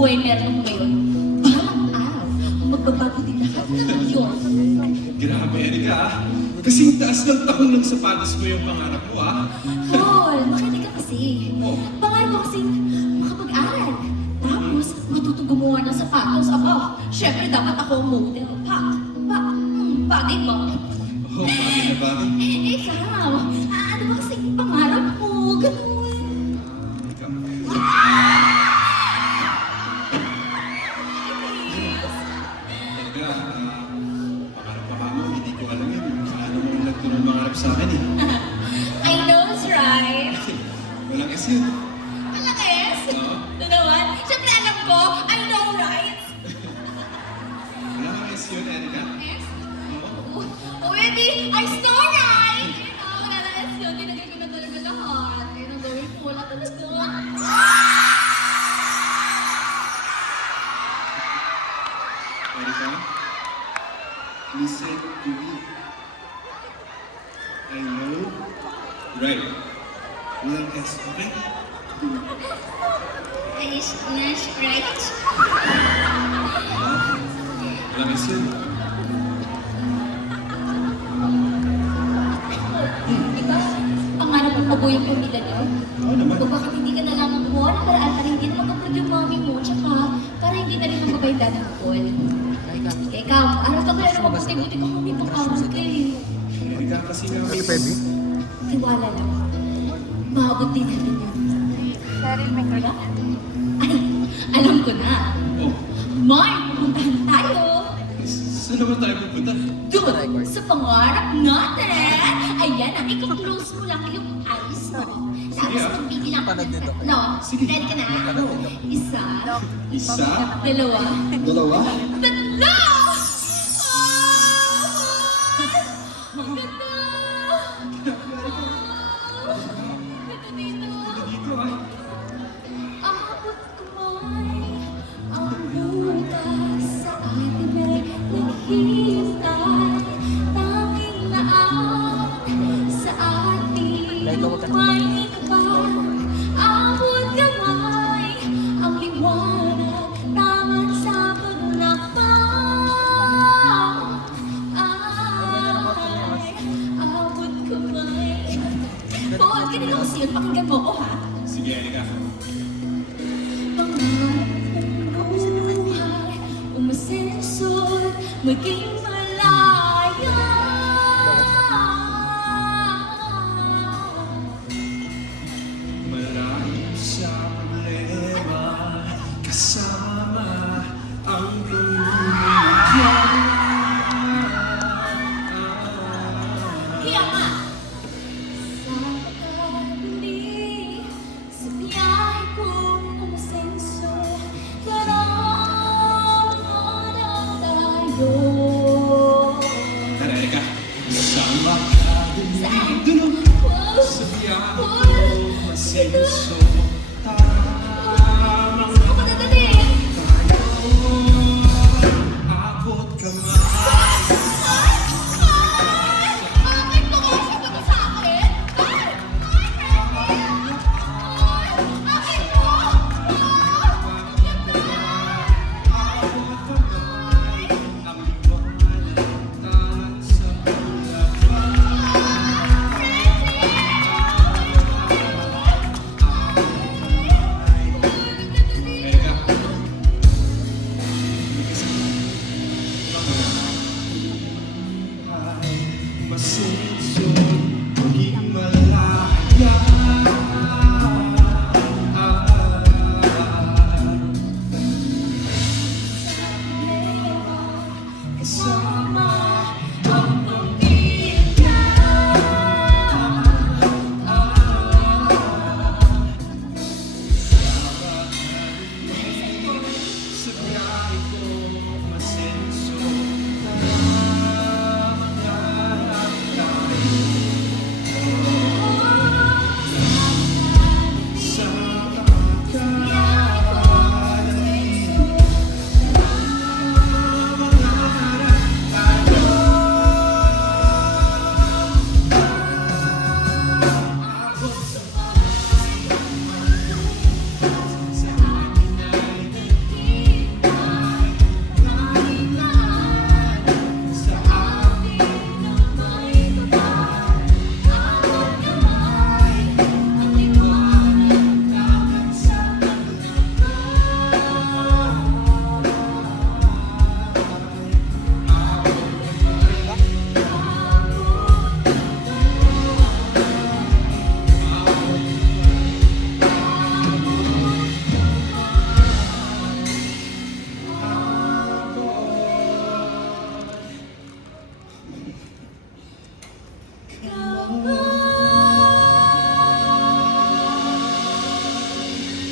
buhay meron mo ngayon, balang araw, magbabago din lahat ng yun. Grabe, Erika, ah. Kasing taas ng takong ng sapatos mo yung pangarap mo, ah. Paul, makinig ka kasi. Oh. Pangarap ko kasing makapag-aral. Tapos, matuto gumawa ng sapatos. Aba, syempre dapat ako ang model. Bagay ba? Oh, bagay na bagay. Ikaw, ano ba kasi pangarap mo? Ganun. Ikaw. Erika, pangarap pa mo, hindi ko alam yun. Paano mo nagtunong mangarap sa akin, eh. I know, right? Walang S yun. Walang S? Oo. Ito naman, syempre alam ko, I know, right? Walang S yun, Erika. S? Oo. O, edi, I know, right? Wala na S yun, tinagay ko na talaga lahat. Ayun ang gawin ko, wala talaga. Erika, listen to me. I know. Right. Walang S, okay? Nice, right? Walang S yun. Diba, pangarap mo po yung pamilya niyo? Oo naman. O bakit hindi ka na lang gumawa ng paraan para hindi na magkapag yung mami mo, tsaka para hindi na rin magkabay dad ng Paul. Ikaw, araw ka kaya na mabuti-buti ka kung may pangarap ka eh. Erika, kasi nga may... Tiwala lang. Maabot din natin yun. Diba? Ay, alam ko na. Oh, Mark, pupuntahan tayo. saan naman tayo pupunta? Doon, sa pangarap natin. Ayan, ikaw-close mo lang yung eyes mo. Tapos ah. magbibilang ka ng tatlo. Sige. Ready ka na? Isa, Isa, dalawa, dalawa, tatlo! Maganda! Ganda dito. dito ay. Abot kamay ang bukas sa ating ay naghihintay. Tanging naan sa ating may ikabal. Abot kamay ang liwanag tangan sa paglakbay. Ay, abot kamay. Paul, ganito kasi yun. Pakinggan mo ko, ha? Sige, Erika. Pangarap kong buhay, umasenso't maging malaya. Malayo sa problema, kasama